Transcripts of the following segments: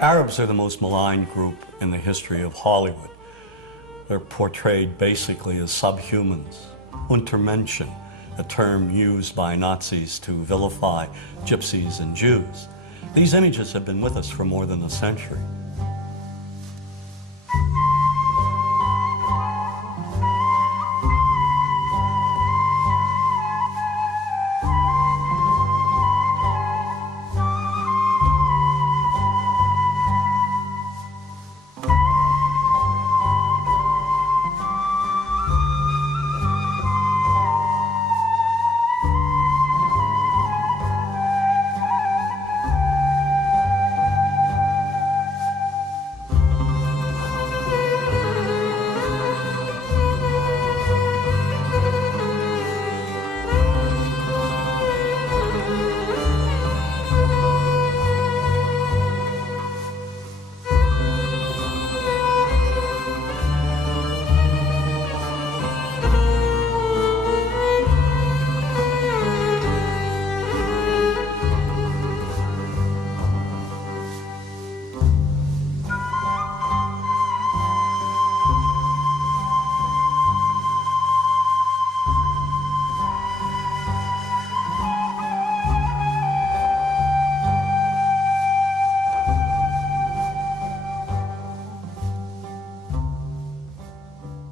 Arabs are the most maligned group in the history of Hollywood. They're portrayed basically as subhumans. Untermenschen, a term used by Nazis to vilify gypsies and Jews. These images have been with us for more than a century.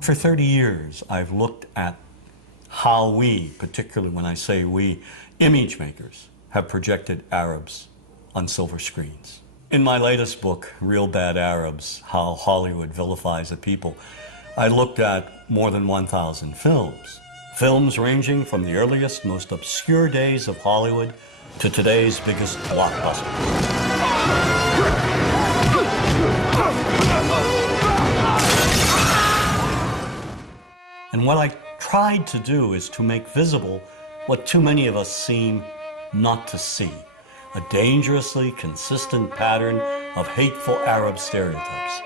For 30 years, I've looked at how we, particularly when I say we, image makers, have projected Arabs on silver screens. In my latest book, Real Bad Arabs, How Hollywood Vilifies a People, I looked at more than 1,000 films. Films ranging from the earliest, most obscure days of Hollywood to today's biggest blockbusters. And what I tried to do is to make visible what too many of us seem not to see, a dangerously consistent pattern of hateful Arab stereotypes.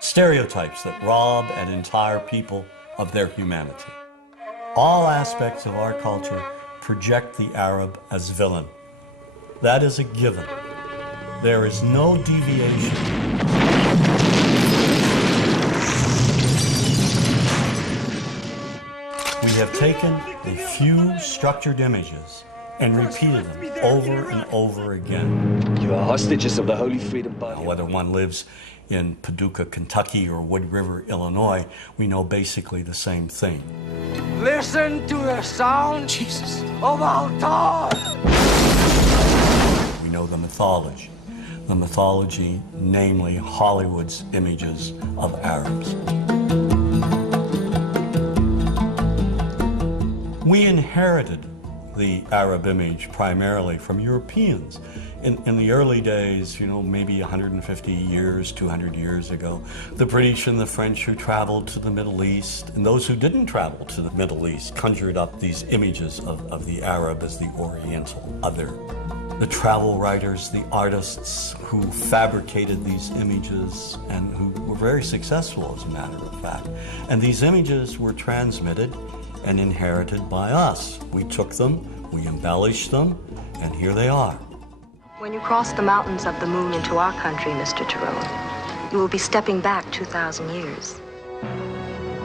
Stereotypes that rob an entire people of their humanity. All aspects of our culture project the Arab as villain. That is a given. There is no deviation. We have taken a few structured images and repeated them over and over again. You are hostages of the Holy Freedom Party. Now, whether one lives in Paducah, Kentucky or Wood River, Illinois, we know basically the same thing. Listen to the sound, Jesus, of our God. We know the mythology. The mythology, namely Hollywood's images of Arabs. We inherited the Arab image primarily from Europeans. In the early days, maybe 150 years, 200 years ago, the British and the French who traveled to the Middle East, and those who didn't travel to the Middle East, conjured up these images of the Arab as the Oriental other. The travel writers, the artists who fabricated these images and who were very successful, as a matter of fact. And these images were transmitted and inherited by us. We took them, we embellished them, and here they are. When you cross the mountains of the moon into our country, Mr. Tyrone, you will be stepping back 2,000 years.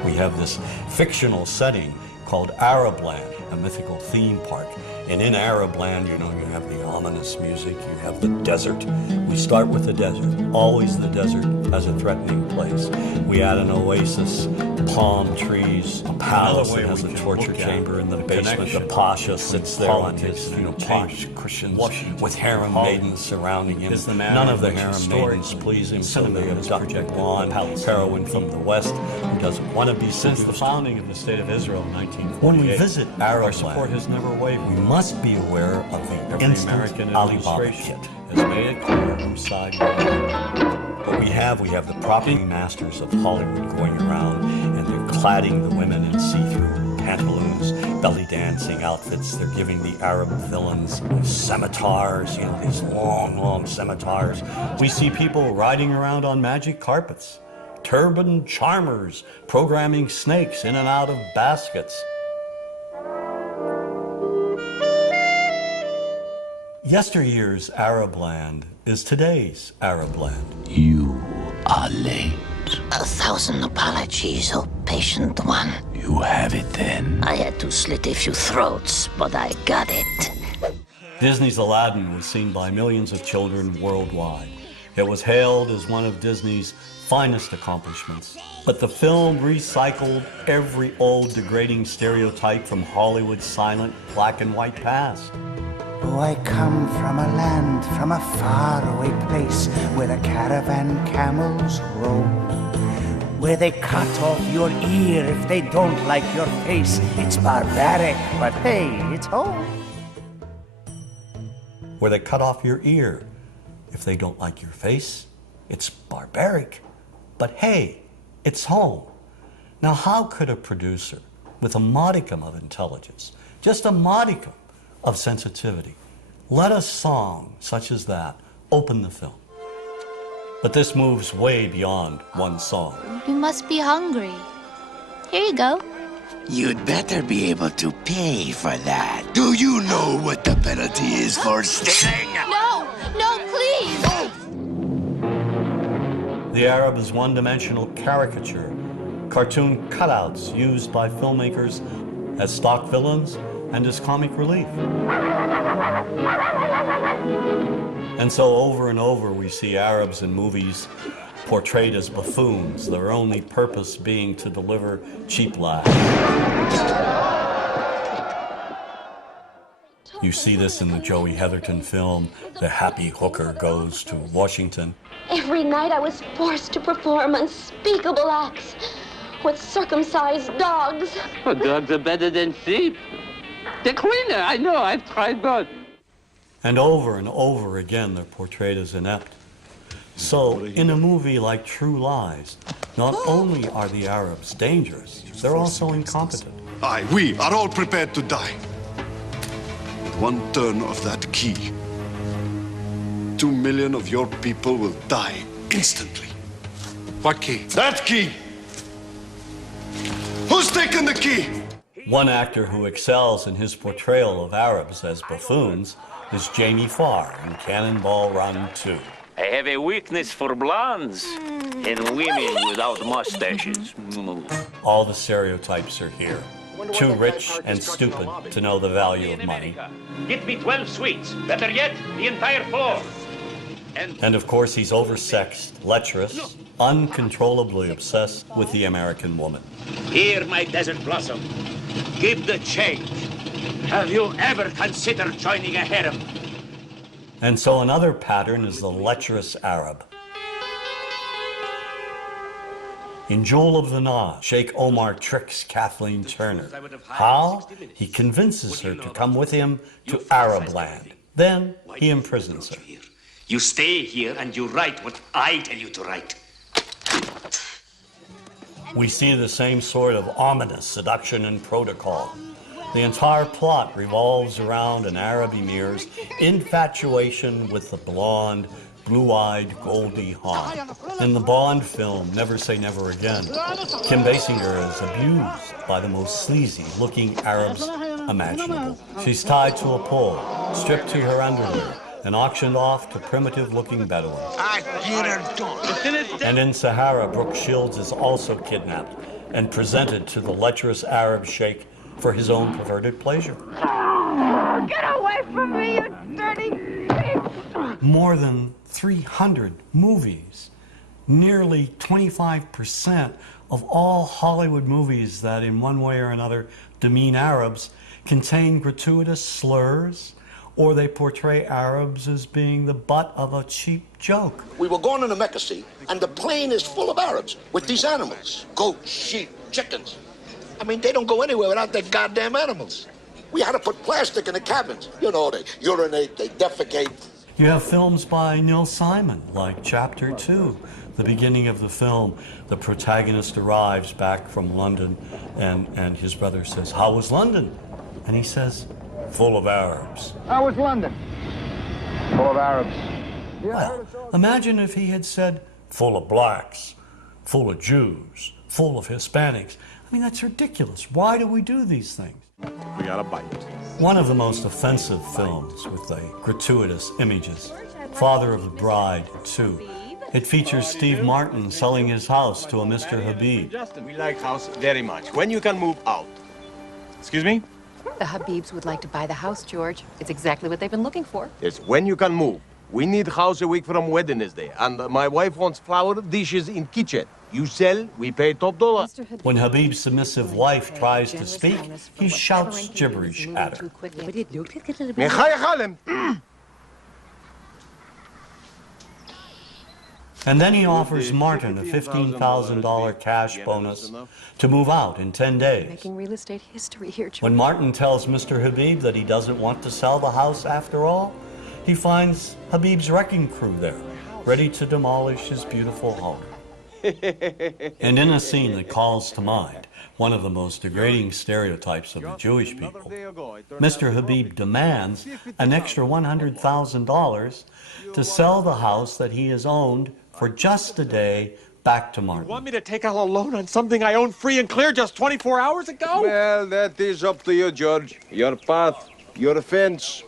We have this fictional setting called Arab Land, a mythical theme park. And in Arab Land, you have the ominous music, you have the desert. We start with the desert, always the desert as a threatening place. We add an oasis, palm trees, a palace that has a torture chamber in the basement. The Pasha sits there on his posh cushions with harem maidens surrounding him. None of the harem maidens please him, so they abduct a blonde heroine from the West who doesn't want to be seduced. Since the founding of the State of Israel in 1948, when we visit Arab our support has never wavered. We must be aware of the instant American Alibaba administration hit. has made it clear whose side we are. What we have the property masters of Hollywood going around, and they're cladding the women in see-through pantaloons, belly dancing outfits. They're giving the Arab villains scimitars, these long, long scimitars. We see people riding around on magic carpets, turban charmers programming snakes in and out of baskets. Yesteryear's Arab land is today's Arab land. You are late. 1,000 apologies, oh patient one. You have it then. I had to slit a few throats, but I got it. Disney's Aladdin was seen by millions of children worldwide. It was hailed as one of Disney's finest accomplishments. But the film recycled every old degrading stereotype from Hollywood's silent black and white past. Oh, I come from a land, from a faraway place, where the caravan camels roam, where they cut off your ear if they don't like your face. It's barbaric, but hey, it's home. Where they cut off your ear if they don't like your face. It's barbaric, but hey, it's home. Now, how could a producer with a modicum of intelligence, just a modicum of sensitivity, let a song such as that open the film? But this moves way beyond one song. You must be hungry. Here you go. You'd better be able to pay for that. Do you know what the penalty is for stealing? No, no, please. The Arab is one-dimensional caricature, cartoon cutouts used by filmmakers as stock villains and as comic relief. And so over and over we see Arabs in movies portrayed as buffoons, their only purpose being to deliver cheap laughs. You see this in the Joey Heatherton film, The Happy Hooker Goes to Washington. Every night I was forced to perform unspeakable acts with circumcised dogs. Oh, dogs are better than sheep. They're cleaner, I know, I've tried both. And over again, they're portrayed as inept. So, in a movie like True Lies, not only are the Arabs dangerous, they're also incompetent. We are all prepared to die. With one turn of that key, 2 million of your people will die instantly. What key? That key! Who's taken the key? One actor who excels in his portrayal of Arabs as buffoons is Jamie Farr in Cannonball Run 2. I have a weakness for blondes and women without mustaches. All the stereotypes are here. Too rich and stupid to know the value of money. Get me 12 sweets. Better yet, the entire floor. And of course, he's oversexed, lecherous, uncontrollably obsessed with the American woman. Here, my desert blossom. Give the change. Have you ever considered joining a harem? And so another pattern is the lecherous Arab. In Jewel of the Nile, Sheikh Omar tricks Kathleen Turner. How? He convinces her to come with him to Arab land. Then he imprisons her. You stay here and you write what I tell you to write. We see the same sort of ominous seduction and protocol. The entire plot revolves around an Arab emir's infatuation with the blonde, blue-eyed Goldie Hawn. In the Bond film, Never Say Never Again, Kim Basinger is abused by the most sleazy-looking Arabs imaginable. She's tied to a pole, stripped to her underwear, and auctioned off to primitive-looking Bedouins. And in Sahara, Brooke Shields is also kidnapped and presented to the lecherous Arab sheikh for his own perverted pleasure. Get away from me, you dirty bitch! More than 300 movies, nearly 25% of all Hollywood movies that in one way or another demean Arabs contain gratuitous slurs, or they portray Arabs as being the butt of a cheap joke. We were going on a Mecca scene, and the plane is full of Arabs with these animals. Goats, sheep, chickens. I mean, they don't go anywhere without their goddamn animals. We had to put plastic in the cabins. You know, they urinate, they defecate. You have films by Neil Simon, like Chapter 2. The beginning of the film, the protagonist arrives back from London, and his brother says, "How was London?" And he says, "Full of Arabs." How was London? Full of Arabs. Well, imagine if he had said, "Full of blacks, full of Jews, full of Hispanics." I mean, that's ridiculous. Why do we do these things? We got a bite. One of the most offensive films with the gratuitous images, Father of the Bride 2. It features Steve Martin selling his house to a Mr. Habib. We like house very much. When you can move out. Excuse me? The Habibs would like to buy the house, George. It's exactly what they've been looking for. It's when you can move. We need house a week from Wednesday, and my wife wants flower dishes in kitchen. You sell, we pay top dollar. When Habib's submissive wife tries to speak, he shouts gibberish at her. And then he offers Martin a $15,000 cash bonus to move out in 10 days. Making real estate history here, George. When Martin tells Mr. Habib that he doesn't want to sell the house after all, he finds Habib's wrecking crew there, ready to demolish his beautiful home. And in a scene that calls to mind one of the most degrading stereotypes of the Jewish people, Mr. Habib demands an extra $100,000 to sell the house that he has owned for just a day back to Martin. You want me to take out a loan on something I owned free and clear just 24 hours ago? Well, that is up to you, George. Your path, your fence,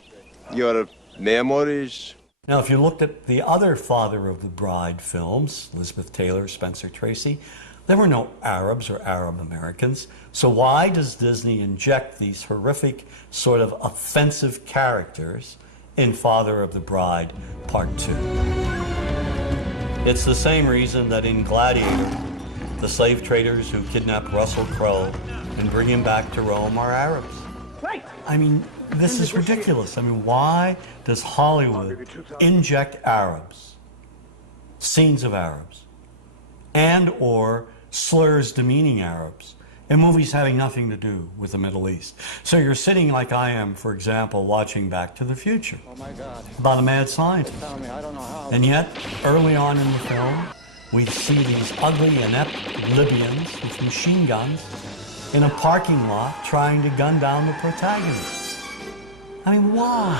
your memories. Now, if you looked at the other Father of the Bride films, Elizabeth Taylor, Spencer Tracy, there were no Arabs or Arab Americans. So why does Disney inject these horrific, sort of offensive characters in Father of the Bride Part 2? It's the same reason that in Gladiator, the slave traders who kidnap Russell Crowe and bring him back to Rome are Arabs. I mean, this is ridiculous. I mean, why does Hollywood inject Arabs, scenes of Arabs, and or slurs demeaning Arabs in movies having nothing to do with the Middle East? So you're sitting like I am, for example, watching Back to the Future about a mad scientist. And yet, early on in the film, we see these ugly, inept Libyans with machine guns in a parking lot trying to gun down the protagonist. I mean, why?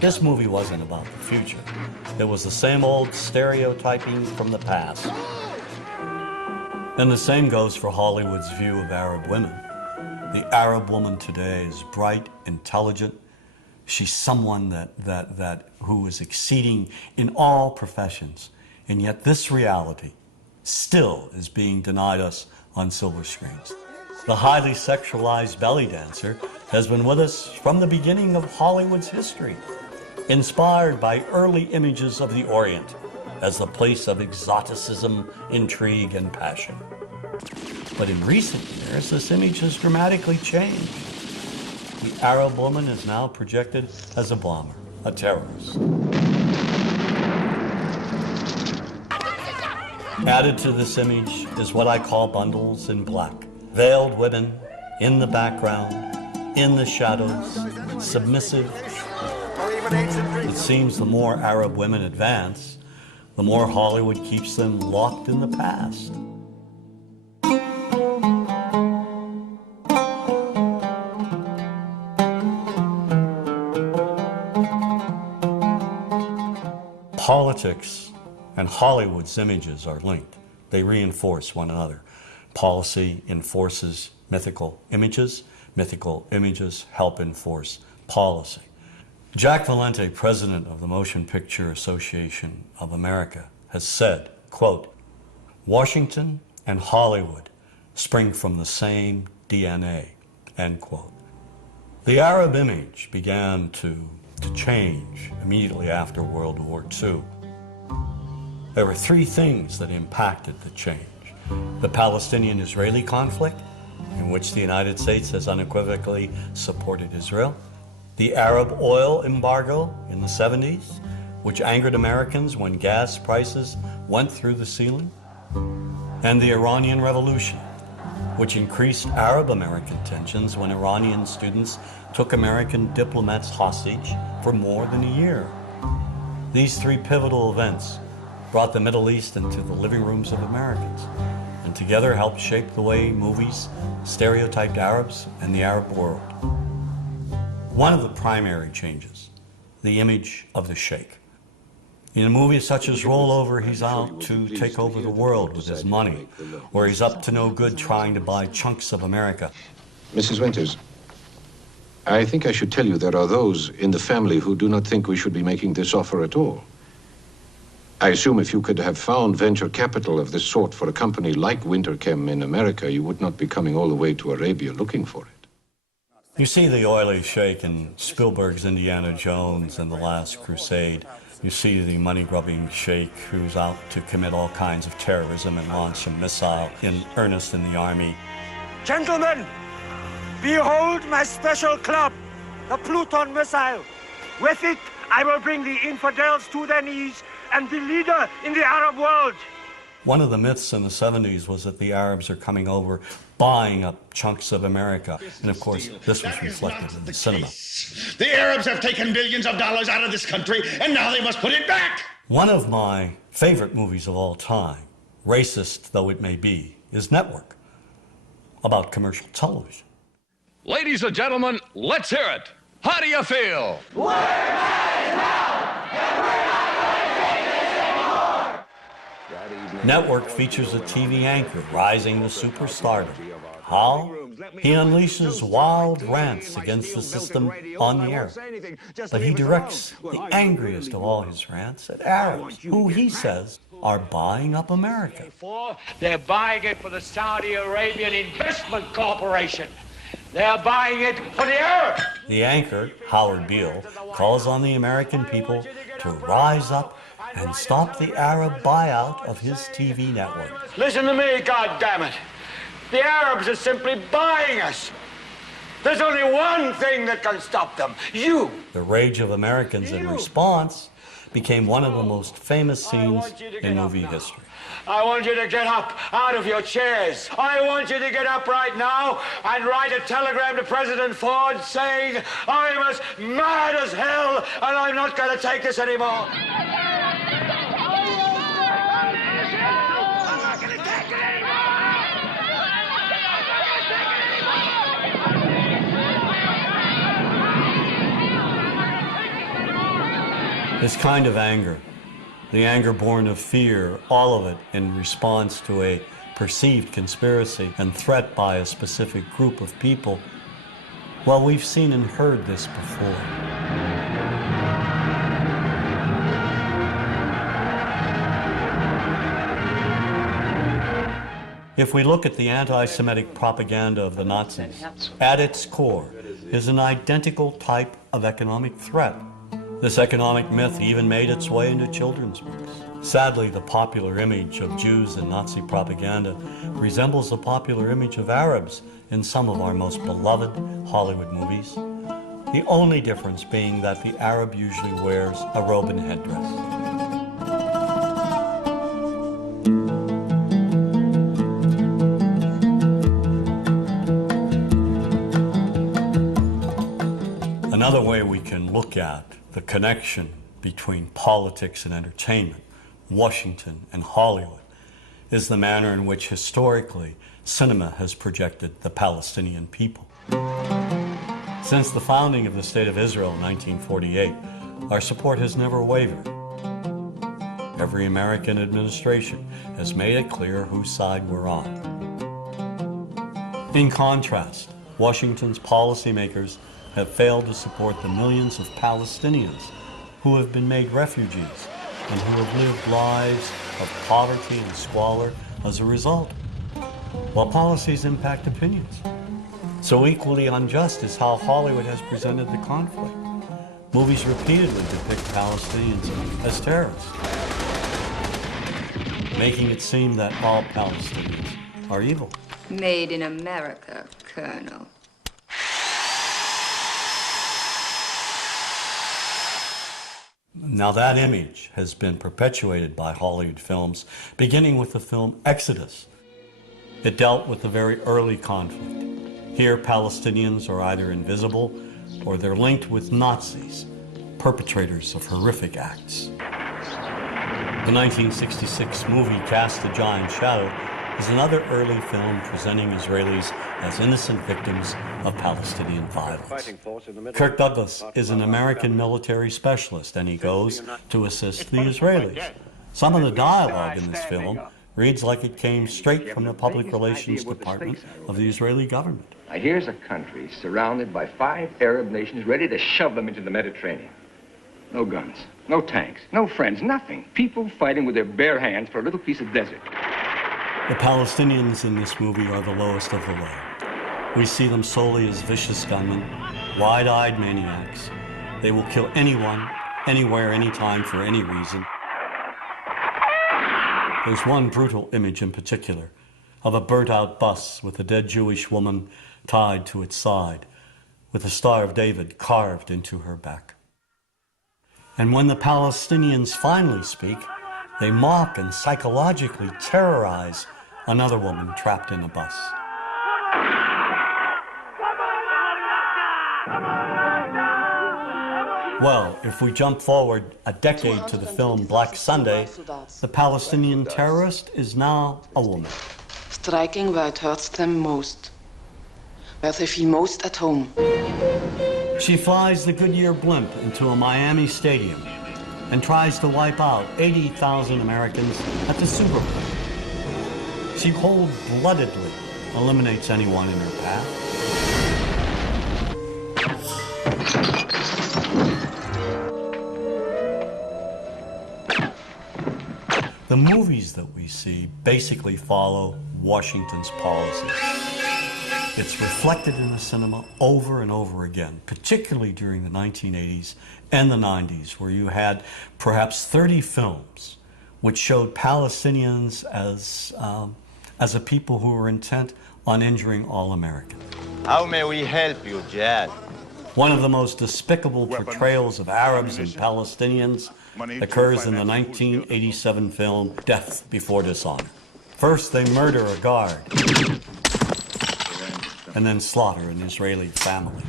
This movie wasn't about the future. It was the same old stereotyping from the past. And the same goes for Hollywood's view of Arab women. The Arab woman today is bright, intelligent. She's someone who is exceeding in all professions. And yet this reality still is being denied us on silver screens. The highly sexualized belly dancer has been with us from the beginning of Hollywood's history, inspired by early images of the Orient as the place of exoticism, intrigue, and passion. But in recent years, this image has dramatically changed. The Arab woman is now projected as a bomber, a terrorist. Added to this image is what I call bundles in black. Veiled women in the background, in the shadows, submissive. It seems the more Arab women advance, the more Hollywood keeps them locked in the past. Politics and Hollywood's images are linked. They reinforce one another. Policy enforces mythical images help enforce policy. Jack Valente, president of the Motion Picture Association of America, has said, quote, "Washington and Hollywood spring from the same DNA," end quote. The Arab image began to change immediately after World War II. There were three things that impacted the change. The Palestinian-Israeli conflict, in which the United States has unequivocally supported Israel. The Arab oil embargo in the 70s, which angered Americans when gas prices went through the ceiling. And the Iranian Revolution, which increased Arab-American tensions when Iranian students took American diplomats hostage for more than a year. These three pivotal events brought the Middle East into the living rooms of Americans, and together helped shape the way movies stereotyped Arabs and the Arab world. One of the primary changes, the image of the sheikh. In movies such as Rollover, he's out to take over the world with his money, or he's up to no good trying to buy chunks of America. Mrs. Winters, I think I should tell you there are those in the family who do not think we should be making this offer at all. I assume if you could have found venture capital of this sort for a company like Winterchem in America, you would not be coming all the way to Arabia looking for it. You see the oily sheik in Spielberg's Indiana Jones and The Last Crusade. You see the money-grubbing sheik who's out to commit all kinds of terrorism and launch a missile in earnest in the army. Gentlemen, behold my special club, the Pluton missile. With it, I will bring the infidels to their knees and be leader in the Arab world. One of the myths in the 70s was that the Arabs are coming over, buying up chunks of America. And of course, this was reflected in the cinema. The Arabs have taken billions of dollars out of this country, and now they must put it back. One of my favorite movies of all time, racist though it may be, is Network, about commercial television. Ladies and gentlemen, let's hear it. How do you feel? We're mad now, and we're not going to take this anymore. Network features a TV anchor rising to superstardom. How? He unleashes wild rants against the system on the air. But he directs the angriest of all his rants at Arabs, who he says are buying up America. They're buying it for the Saudi Arabian Investment Corporation. They're buying it for the Arabs. The anchor, Howard Beale, calls on the American people to rise up and stop the Arab buyout of his TV network. Listen to me, goddammit. The Arabs are simply buying us. There's only one thing that can stop them. You. The rage of Americans in response became one of the most famous scenes in movie history. I want you to get up out of your chairs. I want you to get up right now and write a telegram to President Ford saying, I'm as mad as hell and I'm not going to take this anymore. This kind of anger, the anger born of fear, all of it in response to a perceived conspiracy and threat by a specific group of people, well, we've seen and heard this before. If we look at the anti-Semitic propaganda of the Nazis, at its core is an identical type of economic threat. This economic myth even made its way into children's books. Sadly, the popular image of Jews in Nazi propaganda resembles the popular image of Arabs in some of our most beloved Hollywood movies. The only difference being that the Arab usually wears a robe and headdress. Another way we can look at the connection between politics and entertainment, Washington and Hollywood, is the manner in which historically cinema has projected the Palestinian people. Since the founding of the State of Israel in 1948, our support has never wavered. Every American administration has made it clear whose side we're on. In contrast, Washington's policymakers have failed to support the millions of Palestinians who have been made refugees and who have lived lives of poverty and squalor as a result, while policies impact opinions. So equally unjust is how Hollywood has presented the conflict. Movies repeatedly depict Palestinians as terrorists, making it seem that all Palestinians are evil. Made in America, Colonel. Now that image has been perpetuated by Hollywood films, beginning with the film Exodus. It dealt with the very early conflict. Here, Palestinians are either invisible or they're linked with Nazis, perpetrators of horrific acts. The 1966 movie cast a giant shadow is another early film presenting Israelis as innocent victims of Palestinian violence. Kirk Douglas is an American military specialist, and he goes to assist the Israelis. Some of the dialogue in this film reads like it came straight from the public relations department of the Israeli government. Now, here's a country surrounded by 5 Arab nations ready to shove them into the Mediterranean. No guns, no tanks, no friends, nothing. People fighting with their bare hands for a little piece of desert. The Palestinians in this movie are the lowest of the low. We see them solely as vicious gunmen, wide-eyed maniacs. They will kill anyone, anywhere, anytime, for any reason. There's one brutal image in particular of a burnt-out bus with a dead Jewish woman tied to its side, with the Star of David carved into her back. And when the Palestinians finally speak, they mock and psychologically terrorize another woman trapped in a bus. Well, if we jump forward a decade to the film Black Sunday, the Palestinian terrorist is now a woman. Striking where it hurts them most, where they feel most at home. She flies the Goodyear blimp into a Miami stadium and tries to wipe out 80,000 Americans at the Super Bowl. She cold-bloodedly eliminates anyone in her path. The movies that we see basically follow Washington's policies. It's reflected in the cinema over and over again, particularly during the 1980s and the 90s, where you had perhaps 30 films which showed Palestinians as a people who were intent on injuring all Americans. How may we help you, Jad? One of the most despicable portrayals of Arabs and Palestinians occurs in the 1987 film Death Before Dishonor. First, they murder a guard, and then slaughter an Israeli family.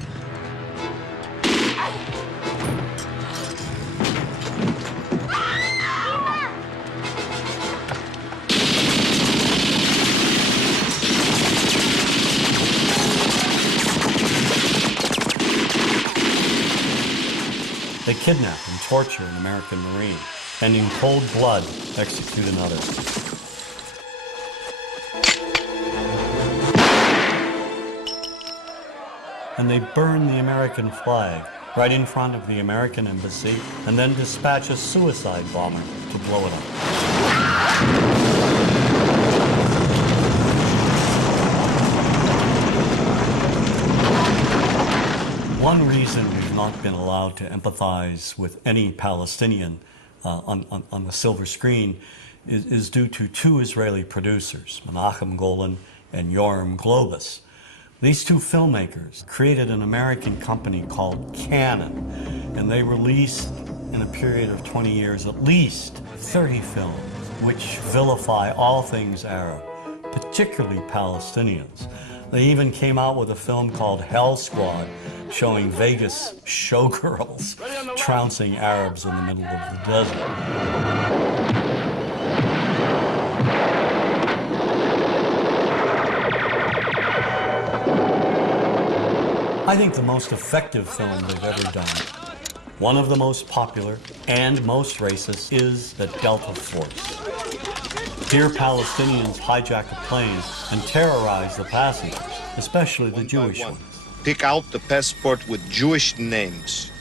They kidnap and torture an American Marine, and in cold blood execute another. And they burn the American flag right in front of the American embassy, and then dispatch a suicide bomber to blow it up. One reason we've not been allowed to empathize with any Palestinian on the silver screen is due to 2 Israeli producers, Menachem Golan and Yoram Globus. These 2 filmmakers created an American company called Canon, and they released in a period of 20 years at least 30 films which vilify all things Arab, particularly Palestinians. They even came out with a film called Hell Squad, showing Vegas showgirls trouncing Arabs in the middle of the desert. I think the most effective film they've ever done, one of the most popular and most racist, is The Delta Force. Here, Palestinians hijack a plane and terrorize the passengers, especially the Jewish ones. Pick out the passport with Jewish names.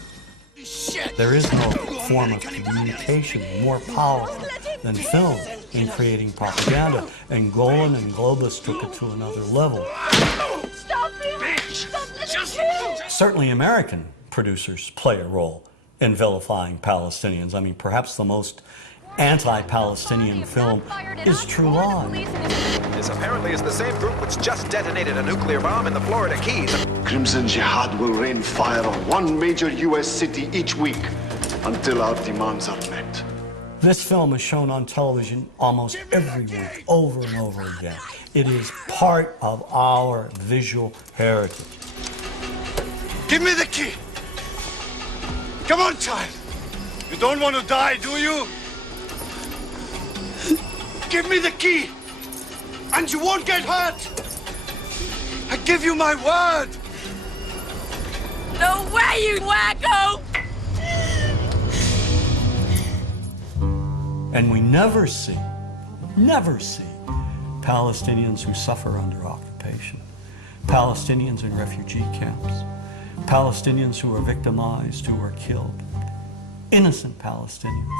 There is no form of communication more powerful than film in creating propaganda, and Golan and Globus took it to another level. Certainly American producers play a role in vilifying Palestinians. I mean, perhaps the most anti-Palestinian film is True Lies. This apparently is the same group which just detonated a nuclear bomb in the Florida Keys. Crimson Jihad will rain fire on one major U.S. city each week until our demands are met. This film is shown on television almost every week, over and over again. It is part of our visual heritage. Give me the key! Come on, child! You don't want to die, do you? Give me the key! And you won't get hurt! I give you my word! No way, you wacko! And we never see Palestinians who suffer under occupation, Palestinians in refugee camps, Palestinians who are victimized, who are killed, innocent Palestinians.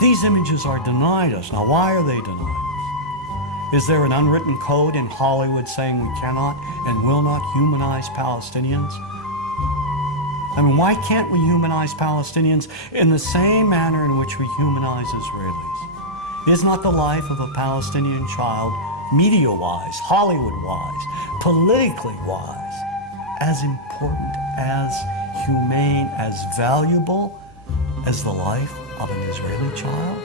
These images are denied us. Now, why are they denied us? Is there an unwritten code in Hollywood saying we cannot and will not humanize Palestinians? I mean, why can't we humanize Palestinians in the same manner in which we humanize Israelis? Is not the life of a Palestinian child, media-wise, Hollywood-wise, politically-wise, as important, as humane, as valuable as the life of an Israeli child?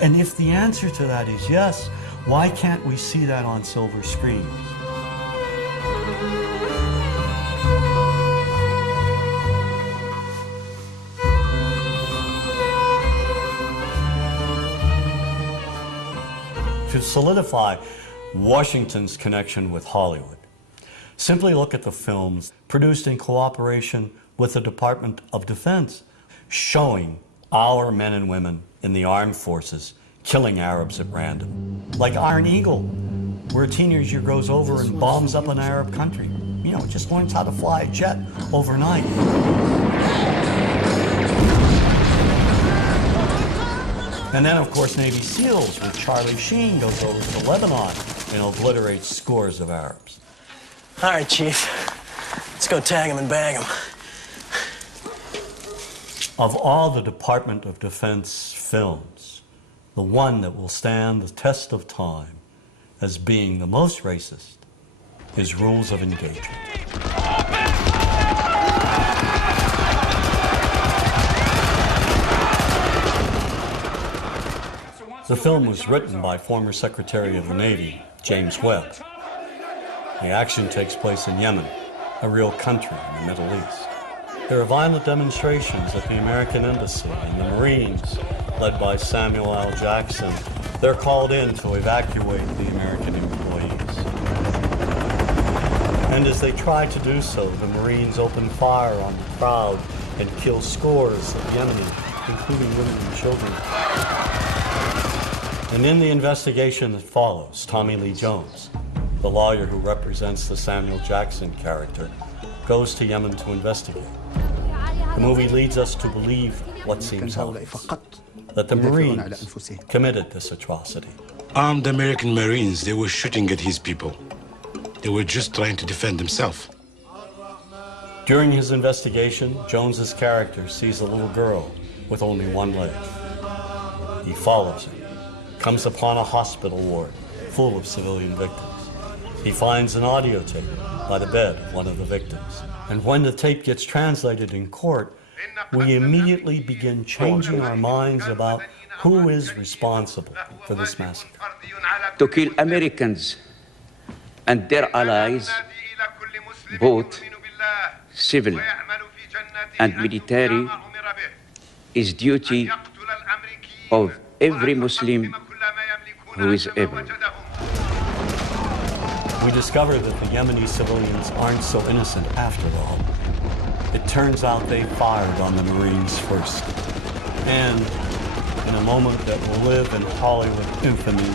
And if the answer to that is yes, why can't we see that on silver screens? To solidify Washington's connection with Hollywood, simply look at the films produced in cooperation with the Department of Defense, showing our men and women in the armed forces killing Arabs at random. Like Iron Eagle, where a teenager goes over and bombs up an Arab country. You know, just learns how to fly a jet overnight. And then, of course, Navy SEALs, where Charlie Sheen goes over to Lebanon and obliterates scores of Arabs. All right, Chief. Let's go tag him and bang him. Of all the Department of Defense films, the one that will stand the test of time as being the most racist is Rules of Engagement. The film was written by former Secretary of the Navy, James Webb. The action takes place in Yemen, a real country in the Middle East. There are violent demonstrations at the American Embassy, and the Marines, led by Samuel L. Jackson, they're called in to evacuate the American employees. And as they try to do so, the Marines open fire on the crowd and kill scores of Yemenis, including women and children. And in the investigation that follows, Tommy Lee Jones, the lawyer who represents the Samuel Jackson character, goes to Yemen to investigate. The movie leads us to believe what seems obvious, that the Marines committed this atrocity. Armed American Marines, they were shooting at his people. They were just trying to defend themselves. During his investigation, Jones's character sees a little girl with only one leg. He follows her, comes upon a hospital ward full of civilian victims. He finds an audio tape by the bed of one of the victims. And when the tape gets translated in court, we immediately begin changing our minds about who is responsible for this massacre. To kill Americans and their allies, both civil and military, is duty of every Muslim who is able. We discover that the Yemeni civilians aren't so innocent after all. It turns out they fired on the Marines first. And in a moment that will live in Hollywood infamy,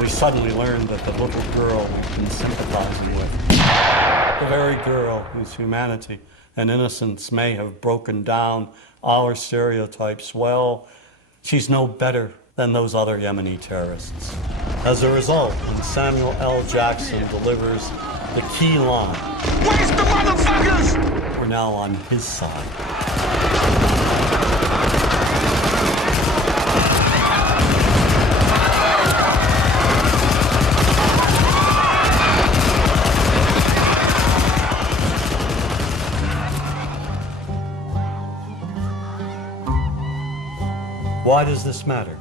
we suddenly learn that the little girl we've been sympathizing with, the very girl whose humanity and innocence may have broken down our stereotypes, well, she's no better than those other Yemeni terrorists. As a result, when Samuel L. Jackson delivers the key line, "Where's the motherfuckers?" we're now on his side. Why does this matter?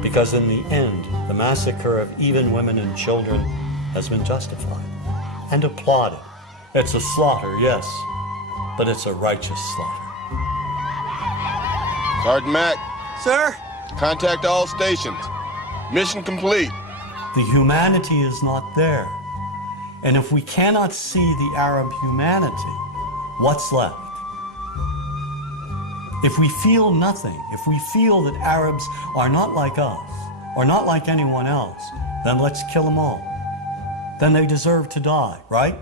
Because in the end, the massacre of even women and children has been justified and applauded. It's a slaughter, yes, but it's a righteous slaughter. Sergeant Mack. Sir? Contact all stations. Mission complete. The humanity is not there. And if we cannot see the Arab humanity, what's left? If we feel nothing, if we feel that Arabs are not like us, or not like anyone else, then let's kill them all. Then they deserve to die, right?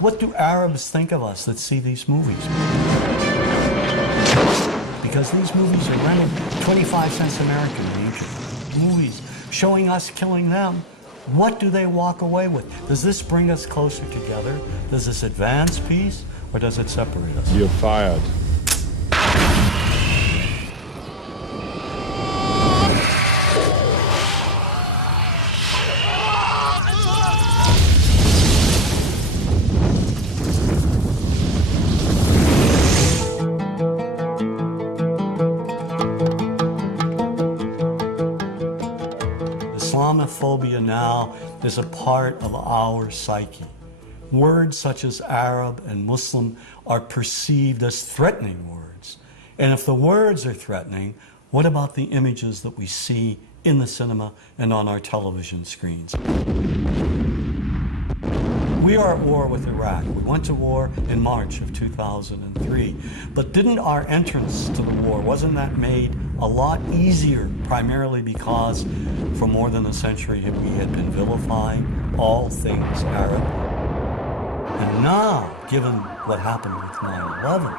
What do Arabs think of us that see these movies? Because these movies are rented 25 cents American in Egypt. Movies showing us killing them. What do they walk away with? Does this bring us closer together? Does this advance peace, or does it separate us? You're fired. Islamophobia now is a part of our psyche. Words such as Arab and Muslim are perceived as threatening words. And if the words are threatening, what about the images that we see in the cinema and on our television screens? We are at war with Iraq. We went to war in March of 2003. But didn't our entrance to the war, wasn't that made a lot easier, primarily because for more than a century we had been vilifying all things Arab? And now, given what happened with 9/11,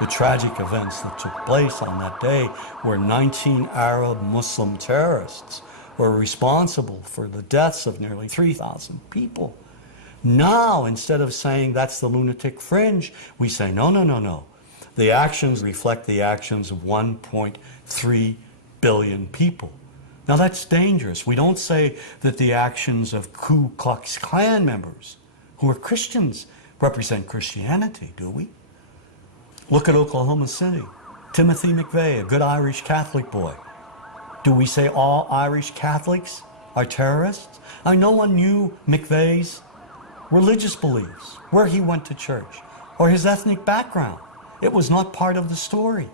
the tragic events that took place on that day where 19 Arab Muslim terrorists were responsible for the deaths of nearly 3,000 people. Now, instead of saying that's the lunatic fringe, we say, no, no, no, no. The actions reflect the actions of 1.3 billion people. Now that's dangerous. We don't say that the actions of Ku Klux Klan members, who are Christians, represent Christianity, do we? Look at Oklahoma City. Timothy McVeigh, a good Irish Catholic boy. Do we say all Irish Catholics are terrorists? No one knew McVeigh's religious beliefs, where he went to church, or his ethnic background. It was not part of the story.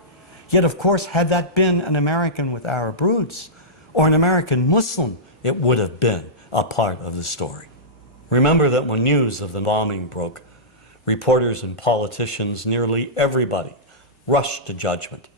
Yet, of course, had that been an American with Arab roots, or an American Muslim, it would have been a part of the story. Remember that when news of the bombing broke, reporters and politicians, nearly everybody, rushed to judgment,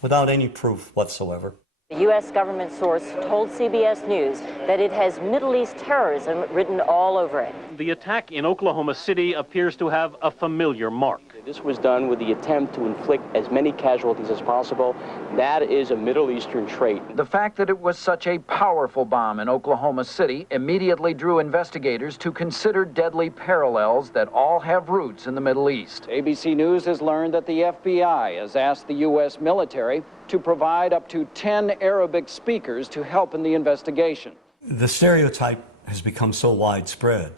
without any proof whatsoever. The U.S. government source told CBS News that it has Middle East terrorism written all over it. The attack in Oklahoma City appears to have a familiar mark. This was done with the attempt to inflict as many casualties as possible. That is a Middle Eastern trait. The fact that it was such a powerful bomb in Oklahoma City immediately drew investigators to consider deadly parallels that all have roots in the Middle East. ABC News has learned that the FBI has asked the U.S. military to provide up to 10 Arabic speakers to help in the investigation. The stereotype has become so widespread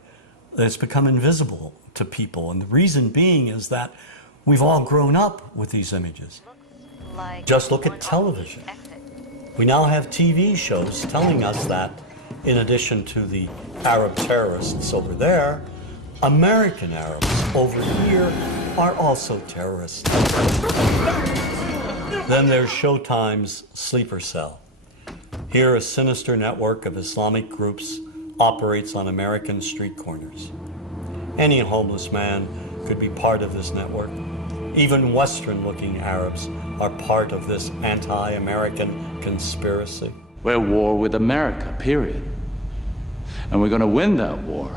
that it's become invisible to people. And the reason being is that we've all grown up with these images. Just look at television. We now have TV shows telling us that, in addition to the Arab terrorists over there, American Arabs over here are also terrorists. Then there's Showtime's Sleeper Cell. Here, a sinister network of Islamic groups operates on American street corners. Any homeless man could be part of this network. Even Western-looking Arabs are part of this anti-American conspiracy. We're at war with America, period. And we're going to win that war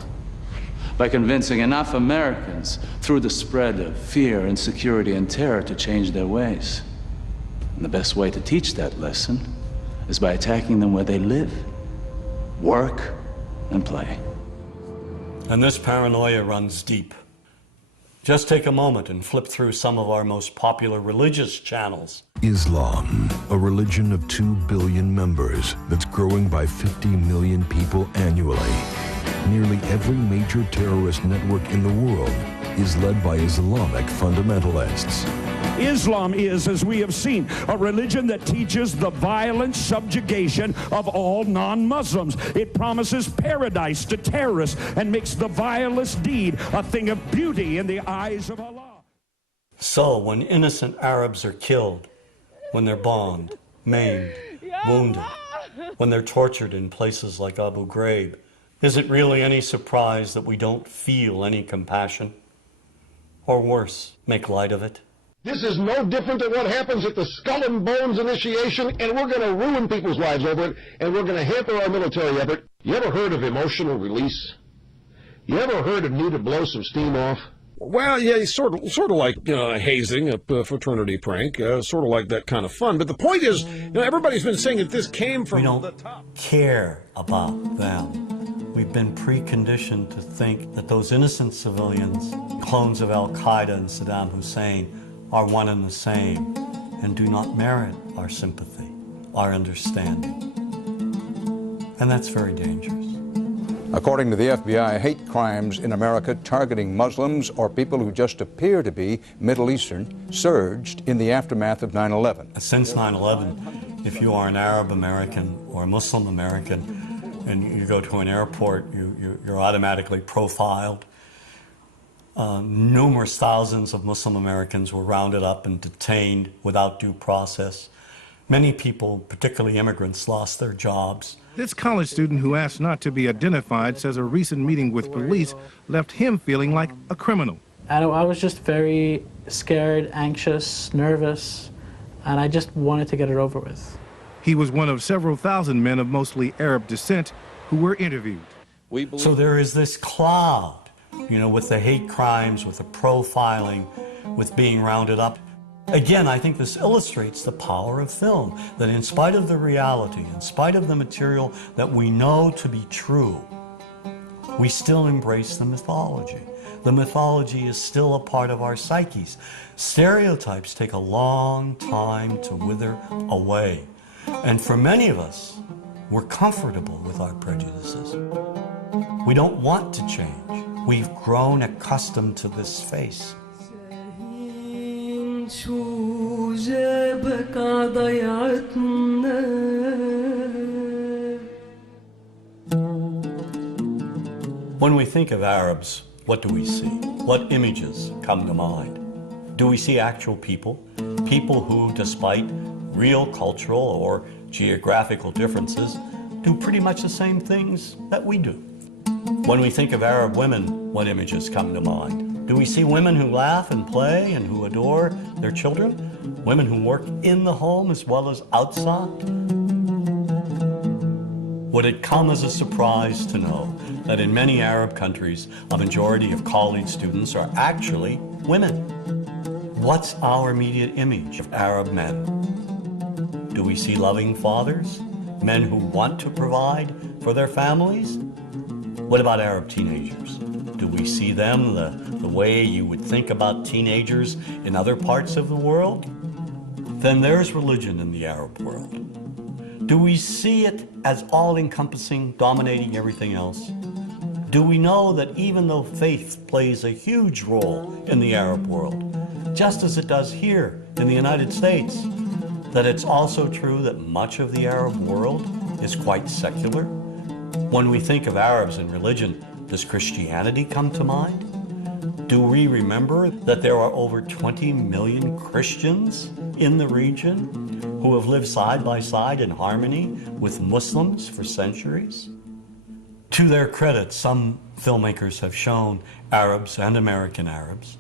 by convincing enough Americans through the spread of fear, insecurity, and terror to change their ways. And the best way to teach that lesson is by attacking them where they live, work, and play. And this paranoia runs deep. Just take a moment and flip through some of our most popular religious channels. Islam, a religion of 2 billion members that's growing by 50 million people annually. nearly every major terrorist network in the world is led by Islamic fundamentalists. Islam is, as we have seen, a religion that teaches the violent subjugation of all non-Muslims. It promises paradise to terrorists and makes the vilest deed a thing of beauty in the eyes of Allah. So when innocent Arabs are killed, when they're bombed, maimed, wounded, when they're tortured in places like Abu Ghraib, is it really any surprise that we don't feel any compassion? Or worse, make light of it? This is no different than what happens at the Skull and Bones initiation, and we're going to ruin people's lives over it, and we're going to hamper our military effort. You ever heard of emotional release? You ever heard of need to blow some steam off? Well, yeah, sort of like hazing, a fraternity prank, sort of like that kind of fun. But the point is, everybody's been saying that this came from the top. We don't care about them. We've been preconditioned to think that those innocent civilians, clones of Al-Qaeda and Saddam Hussein, are one and the same and do not merit our sympathy, our understanding. And that's very dangerous. According to the FBI, hate crimes in America targeting Muslims or people who just appear to be Middle Eastern surged in the aftermath of 9/11. Since 9/11, if you are an Arab American or a Muslim American and you go to an airport, you're automatically profiled. Numerous thousands of Muslim Americans were rounded up and detained without due process. Many people, particularly immigrants, lost their jobs. This college student who asked not to be identified says a recent meeting with police left him feeling like a criminal. I was just very scared, anxious, nervous, and I just wanted to get it over with. He was one of several thousand men of mostly Arab descent who were interviewed. So there is this cloud, with the hate crimes, with the profiling, with being rounded up. Again, I think this illustrates the power of film, that in spite of the reality, in spite of the material that we know to be true, we still embrace the mythology. The mythology is still a part of our psyches. Stereotypes take a long time to wither away. And for many of us, we're comfortable with our prejudices. We don't want to change. We've grown accustomed to this face. When we think of Arabs, what do we see? What images come to mind? Do we see actual people? People who, despite real cultural or geographical differences, do pretty much the same things that we do. When we think of Arab women, what images come to mind? Do we see women who laugh and play and who adore their children? Women who work in the home as well as outside? Would it come as a surprise to know that in many Arab countries, a majority of college students are actually women? What's our immediate image of Arab men? Do we see loving fathers? Men who want to provide for their families? What about Arab teenagers? Do we see them the way you would think about teenagers in other parts of the world? Then there's religion in the Arab world. Do we see it as all-encompassing, dominating everything else? Do we know that even though faith plays a huge role in the Arab world, just as it does here in the United States, that it's also true that much of the Arab world is quite secular? When we think of Arabs and religion, does Christianity come to mind? Do we remember that there are over 20 million Christians in the region who have lived side by side in harmony with Muslims for centuries? To their credit, some filmmakers have shown Arabs and American Arabs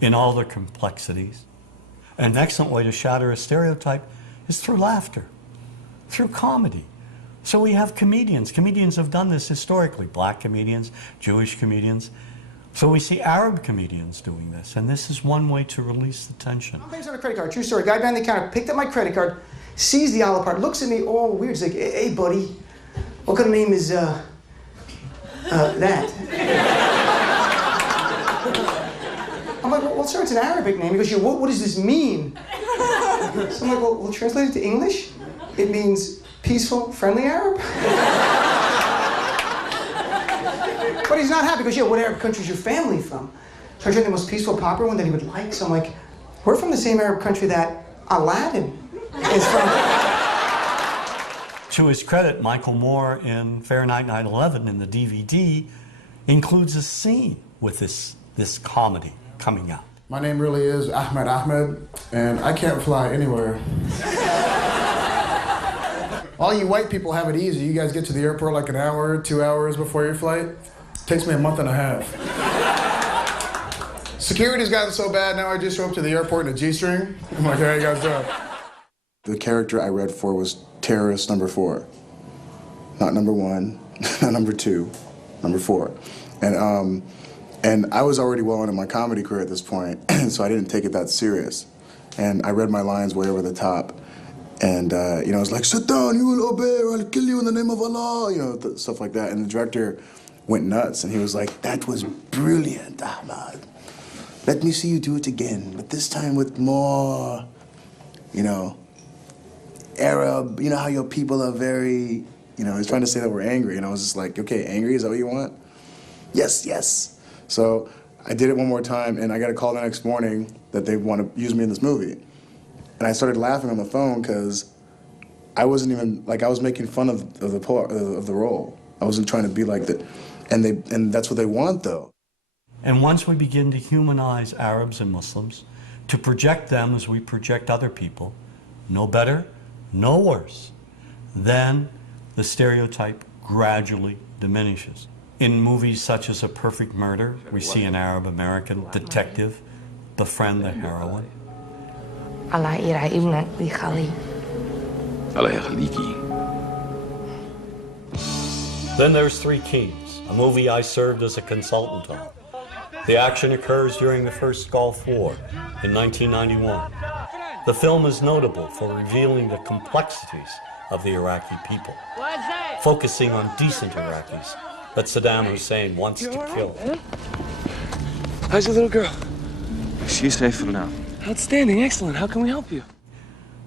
in all their complexities. An excellent way to shatter a stereotype is through laughter, through comedy. So we have comedians. Comedians have done this historically, black comedians, Jewish comedians. So we see Arab comedians doing this, and this is one way to release the tension. I'm paying on a credit card, true story. Guy behind the counter picked up my credit card, sees the olive part, looks at me all weird. He's like, hey buddy, what kind of name is that? I'm like, well sir, it's an Arabic name. He goes, what does this mean? So I'm like, well translate it to English. It means peaceful, friendly Arab. But he's not happy because, yeah, what Arab country is your family from? So I tried the most peaceful, popular one that he would like. So I'm like, we're from the same Arab country that Aladdin is from. To his credit, Michael Moore in Fahrenheit 9/11 in the DVD includes a scene with this comedy coming out. My name really is Ahmed, and I can't fly anywhere. All you white people have it easy. You guys get to the airport like an hour, 2 hours before your flight. Takes me a month and a half. Security's gotten so bad now I just show up to the airport in a G-string. I'm like, how you guys doing? The character I read for was terrorist number 4. Not number 1, not number 2, number 4. And I was already well into my comedy career at this point, so I didn't take it that serious. And I read my lines way over the top. And, you know, I was like, sit down, you will obey, or I'll kill you in the name of Allah, you know, stuff like that. And the director went nuts, and he was like, that was brilliant, Ahmad. Let me see you do it again, but this time with more, you know, Arab, you know how your people are very, you know, he's trying to say that we're angry. And I was just like, okay, angry, is that what you want? Yes, yes. So I did it one more time, and I got a call the next morning that they want to use me in this movie. And I started laughing on the phone because I wasn't even, like, I was making fun of the role. I wasn't trying to be like that. And that's what they want, though. And once we begin to humanize Arabs and Muslims, to project them as we project other people, no better, no worse, then the stereotype gradually diminishes. In movies such as A Perfect Murder, we see an Arab-American detective befriend the heroine. Then there's Three Kings, a movie I served as a consultant on. The action occurs during the first Gulf War in 1991. The film is notable for revealing the complexities of the Iraqi people, focusing on decent Iraqis that Saddam Hussein wants to kill. How's your little girl? She's safe for now. Outstanding, excellent. How can we help you?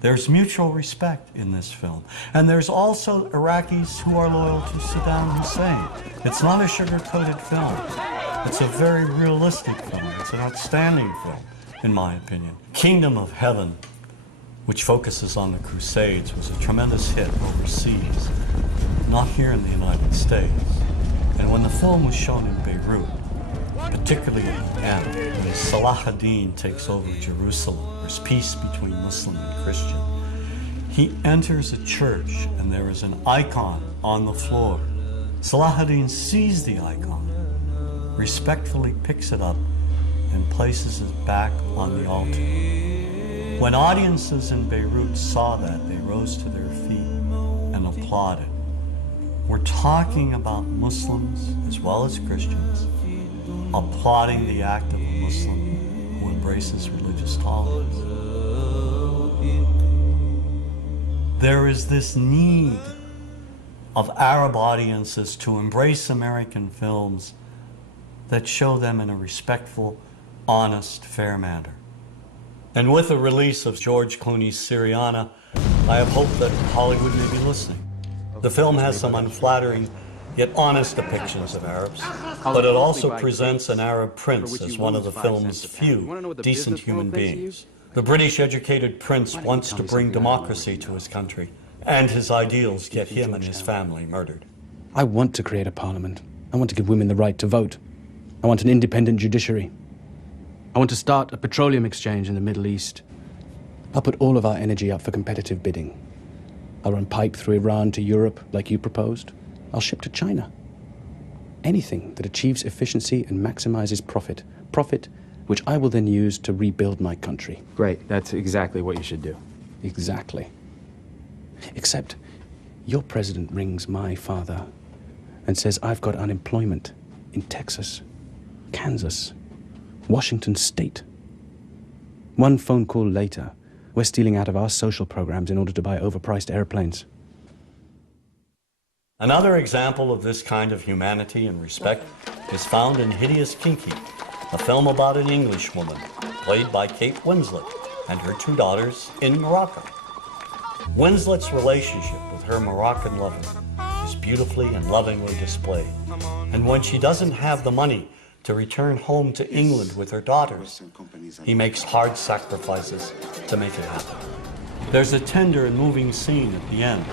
There's mutual respect in this film. And there's also Iraqis who are loyal to Saddam Hussein. It's not a sugar-coated film. It's a very realistic film. It's an outstanding film, in my opinion. Kingdom of Heaven, which focuses on the Crusades, was a tremendous hit overseas, not here in the United States. And when the film was shown in Beirut, particularly at the end, when Salah ad-Din takes over Jerusalem, there's peace between Muslim and Christian. He enters a church and there is an icon on the floor. Salah ad-Din sees the icon, respectfully picks it up and places it back on the altar. When audiences in Beirut saw that, they rose to their feet and applauded. We're talking about Muslims as well as Christians applauding the act of a Muslim who embraces religious tolerance. There is this need of Arab audiences to embrace American films that show them in a respectful, honest, fair manner. And with the release of George Clooney's Syriana, I have hope that Hollywood may be listening. The film has some unflattering yet honest depictions of Arabs, but it also presents an Arab prince as one of the film's few decent human beings. The British-educated prince wants to bring democracy to his country, and his ideals get him and his family murdered. I want to create a parliament. I want to give women the right to vote. I want an independent judiciary. I want to start a petroleum exchange in the Middle East. I'll put all of our energy up for competitive bidding. I'll run pipe through Iran to Europe like you proposed. I'll ship to China. Anything that achieves efficiency and maximizes profit. Profit which I will then use to rebuild my country. Great, that's exactly what you should do. Exactly. Except your president rings my father and says I've got unemployment in Texas, Kansas, Washington State. One phone call later, we're stealing out of our social programs in order to buy overpriced airplanes. Another example of this kind of humanity and respect is found in Hideous Kinky, a film about an English woman, played by Kate Winslet, and her two daughters in Morocco. Winslet's relationship with her Moroccan lover is beautifully and lovingly displayed. And when she doesn't have the money to return home to England with her daughters, he makes hard sacrifices to make it happen. There's a tender and moving scene at the end.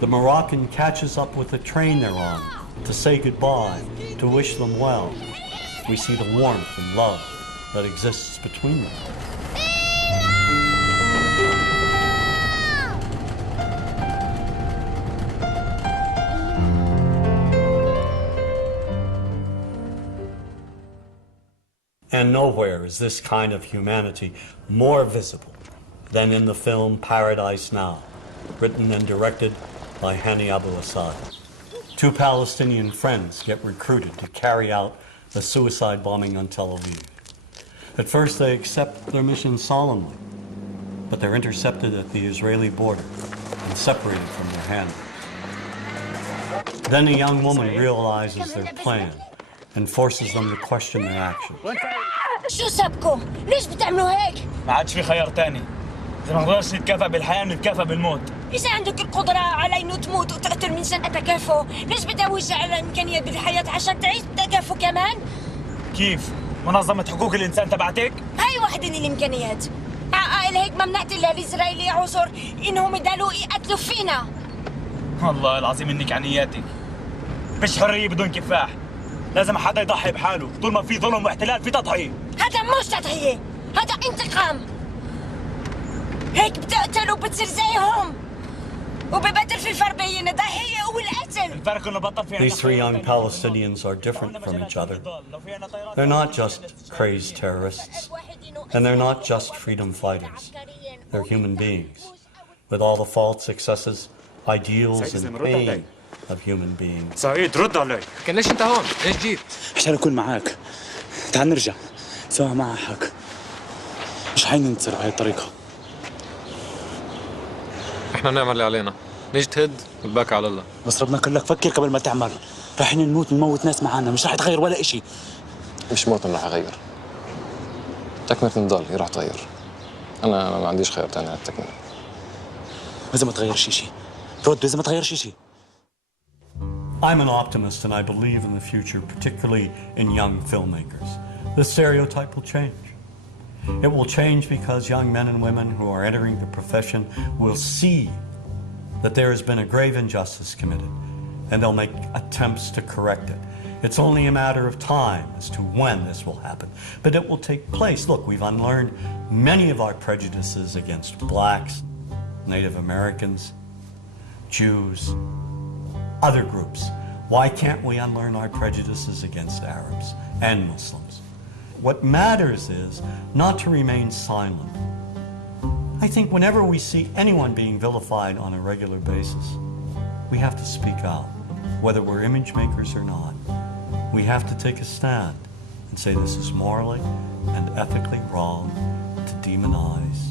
The Moroccan catches up with the train they're on to say goodbye, to wish them well. We see the warmth and love that exists between them. And nowhere is this kind of humanity more visible than in the film Paradise Now, written and directed by Hani Abu Assad. Two Palestinian friends get recruited to carry out a suicide bombing on Tel Aviv. At first they accept their mission solemnly, but they're intercepted at the Israeli border and separated from their handler. Then a young woman realizes their plan and forces them to question their actions. شو سبكم؟ ليش بتعملوا هيك؟ ما عادش في خيار تاني. إذا ما نقدرش نتكافئ بالحياة نتكافئ بالموت. إذا عندك القدرة على إنه تموت وتقتل من شان التكافؤ، ليش بتدوش على إمكانية بالحياة عشان تعيش التكافؤ كمان؟ كيف؟ منظمة حقوق الإنسان تبعتك؟ هاي واحدة من الإمكانيات. عقائل هيك ما بنعطي للإسرائيلي عذر إنهم يضلوا يقتلوا فينا. والله العظيم إنك عنياتك. مش حرية بدون كفاح. لازم حدا يضحي بحاله، طول ما في ظلم واحتلال في تضحية. هذا مش تضحية، هذا انتقام. هيك بتقتل وبتصير زيهم. وببدل في الفرق بين الضحية والقتل. الفرق إنه بطل في These three young Palestinians are different from each other. They're not just crazed terrorists, and they're not just freedom fighters. They're human beings, with all the faults, excesses, ideals, and pain of human beings. سعيد رد علي. كان ليش انت هون؟ ليش جيت؟ عشان أكون معاك. تعال نرجع. سوا معك. مش حيننتصر بهاي الطريقة. احنا بنعمل اللي علينا، ليش تهد والباقي على الله. بس ربنا قال لك فكر قبل ما تعمل. رايحين نموت ناس معانا، مش راح يتغير ولا إشي. مش موطن راح اغير. تكملة النضال هي راح تغير. انا ما عنديش خيار تاني على التكملة. إذا ما تغيرش إشي. رد إذا ما تغيرش إشي. I'm an optimist and I believe in the future, particularly in young filmmakers. The stereotype will change. It will change because young men and women who are entering the profession will see that there has been a grave injustice committed, and they'll make attempts to correct it. It's only a matter of time as to when this will happen, but it will take place. Look, we've unlearned many of our prejudices against blacks, Native Americans, Jews, other groups. Why can't we unlearn our prejudices against Arabs and Muslims? What matters is not to remain silent. I think whenever we see anyone being vilified on a regular basis, we have to speak out, whether we're image makers or not. We have to take a stand and say this is morally and ethically wrong to demonize